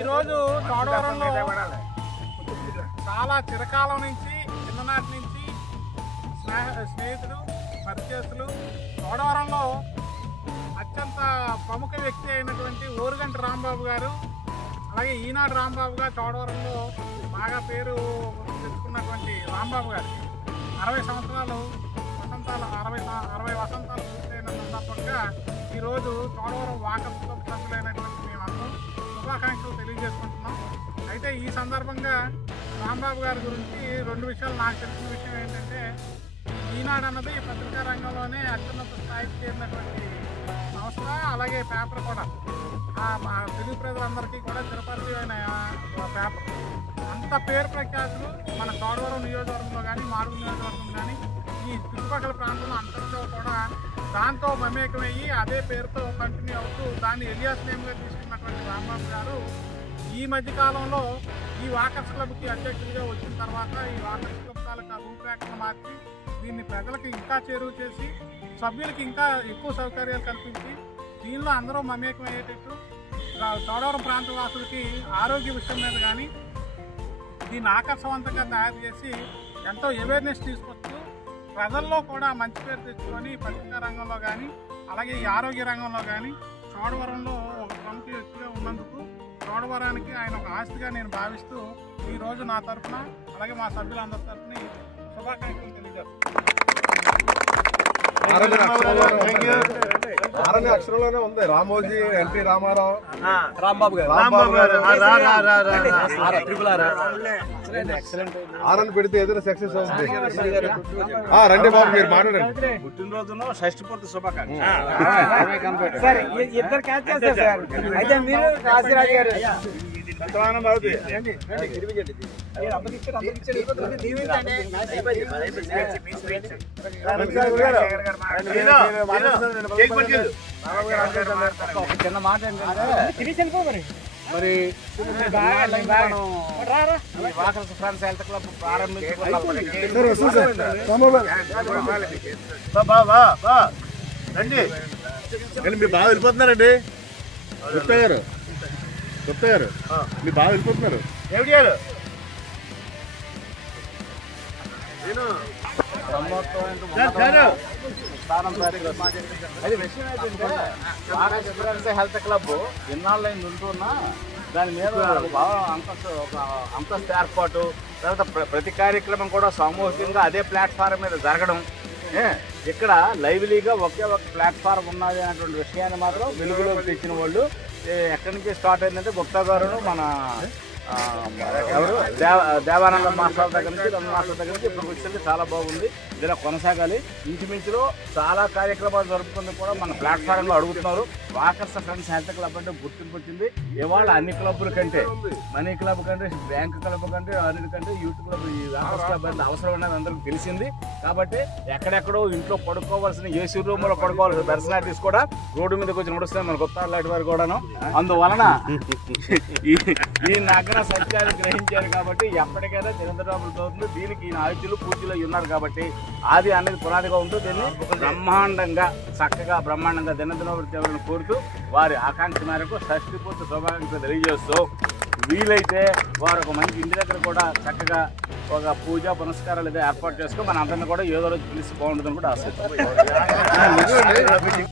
ఈరోజు చోడవరంలో చాలా చిరకాలం నుంచి చిన్ననాటి నుంచి స్నేహితులు పరిచయస్తులు చోడవరంలో అత్యంత ప్రముఖ వ్యక్తి అయినటువంటి ఓరుగంటి రాంబాబు గారు, అలాగే ఈనాడు రాంబాబుగా చోడవరంలో బాగా పేరు తెచ్చుకున్నటువంటి రాంబాబు గారికి 60 సంవత్సరాలు వసంతాలు 60 వసంతాలు పూర్తయిన సందర్భంగా ఈరోజు చోడవరం వాకప్ క్లబ్ సభ్యులైనటువంటి మేమందరం శుభాకాంక్షలు తెలియజేసుకుంటున్నాం. అయితే ఈ సందర్భంగా రాంబాబు గారి గురించి 2 విషయాలు నాకు తెలిసిన విషయం ఏంటంటే, ఈనాడు అన్నది పత్రికా రంగంలోనే అత్యున్నత స్థాయికి చేరినటువంటి సంస్థ, అలాగే పేపర్ కూడా మా తెలుగు ప్రజలందరికీ కూడా చిరపరిచయమైన పేపర్. అంత పేరు ప్రఖ్యాతులు మన చోడవరం నియోజకవర్గంలో కానీ మాడుగు నియోజకవర్గం కానీ ఈ చుట్టుపక్కల ప్రాంతంలో అంతలో కూడా దాంతో మమేకమయ్యి అదే పేరుతో కంటిన్యూ అవుతూ దాన్ని ఎలియాస్ నేమ్గా తీసుకున్నటువంటి రాంబాబు గారు ఈ మధ్యకాలంలో ఈ వాకర్స్ క్లబ్కి అధ్యక్షుడిగా వచ్చిన తర్వాత ఈ వాకర్స్ క్లబ్ తాలూకా రూపురేఖను మార్చి దీన్ని ప్రజలకు ఇంకా చేరువ చేసి సభ్యులకి ఇంకా ఎక్కువ సౌకర్యాలు కల్పించి దీనిలో అందరూ మమేకమయ్యేటట్టు చోడవరం ప్రాంత వాసులకి ఆరోగ్య విషయం మీద కానీ దీన్ని ఆకర్షవంతంగా తయారు చేసి ఎంతో అవేర్నెస్ తీసుకొస్తూ ప్రజల్లో కూడా మంచి పేరు తెచ్చుకొని పత్రికా రంగంలో కానీ అలాగే ఈ ఆరోగ్య రంగంలో కానీ చోడవరంలో ఒక ప్రముఖ వ్యక్తిగా ఉన్నందుకు చోడవరానికి ఆయన ఒక ఆస్తిగా నేను భావిస్తూ ఈరోజు నా తరఫున అలాగే మా సభ్యులందరి తరఫున శుభాకాంక్షలు తెలియజేస్తున్నాను. అక్షరంలోనే ఉంది రామోజీ, ఎన్టీ రామారావు, రాంబాబు గారు ఆరని పెడితే ఏదైనా సక్సెస్ అవుతుంది. రండి బాబు, మీరు మాట్లాడండి. పుట్టినరోజున షష్ఠి పూర్తి శుభాకాంక్ష. ఇద్దరు క్యాచ్ చేస్తారు సార్. అయితే మీరు కాశీరాజు గారు చిన్న మాట ఏంటంటే, మరి వాకర్స్ ఫ్రెండ్స్ హెల్త్ క్లబ్ రండి, మీరు బాగా వెళ్ళిపోతున్నారండి. గుప్తా గారు మీరు బాగా వెళ్ళిపోతున్నారు. ఏమిటి గారు అది విషయం ఏంటంటే, వాకర్స్ హెల్త్ క్లబ్ ఇన్నాళ్ళైంది ఉంటున్నా దాని మీద బాగా అంతస్తు ఏర్పాటు, తర్వాత ప్రతి కార్యక్రమం కూడా సామూహికంగా అదే ప్లాట్ఫారం మీద జరగడం, ఇక్కడ లైవ్లీగా ఒకే ఒక ప్లాట్ఫారం ఉన్నది అనేటువంటి విషయాన్ని మాత్రం వెలుగులోకి తెచ్చిన వాళ్ళు ఎక్కడి నుంచి స్టార్ట్ అయిందంటే గుప్తా గారు మన ఎవరు దేవానంద మాస్టర్ దగ్గర నుంచి రమణ మాస్టర్ దగ్గర నుంచి ఇప్పుడు వచ్చింది. చాలా బాగుంది, ఇలా కొనసాగాలి. ఇంచుమించులో చాలా కార్యక్రమాలు జరుపుకుంది కూడా మన ప్లాట్ఫారంలో అడుగుతున్నారు. వాకర్స్ ఫ్రెండ్స్ హెల్త్ క్లబ్ అంటే గుర్తింపు వచ్చింది. ఇవాళ అన్ని క్లబ్ల కంటే, మనీ క్లబ్ కంటే, బ్యాంక్ క్లబ్ కంటే, అన్నిటికంటే యూత్ క్లబ్, ఈ వాకర్స్ క్లబ్ అంటే అవసరం అనేది అందరికి తెలిసింది. కాబట్టి ఎక్కడెక్కడో ఇంట్లో పడుకోవాల్సిన ఏసీ రూమ్లో పడుకోవాల్సిన పర్సనాలిటీస్ కూడా రోడ్డు మీదకి వచ్చి నడుస్తున్నాయి మన కొత్త లైట్ వారు కూడాను. అందువలన ఈ నగర సత్యాన్ని గ్రహించారు కాబట్టి ఎప్పటికైనా నిరంతరాములతో అవుతుంది. దీనికి ఈయన ఆయుధులు పూజలు ఉన్నారు కాబట్టి ఆది అనేది పునాదిగా ఉంటూ దీన్ని బ్రహ్మాండంగా చక్కగా బ్రహ్మాండంగా దినదినోత్సవాలను కోరుతూ వారి ఆకాంక్ష మేరకు షష్ఠి పూర్తి శుభాకాంక్షలు తెలియజేస్తూ వీలైతే వారు ఒక మంచి ఇంటి దగ్గర కూడా చక్కగా ఒక పూజ పునస్కారాలు ఏదో ఏర్పాటు చేసుకో మన అందరిని కూడా ఏదో రోజు పిలిచి బాగుంటుందని కూడా ఆశిస్తాం.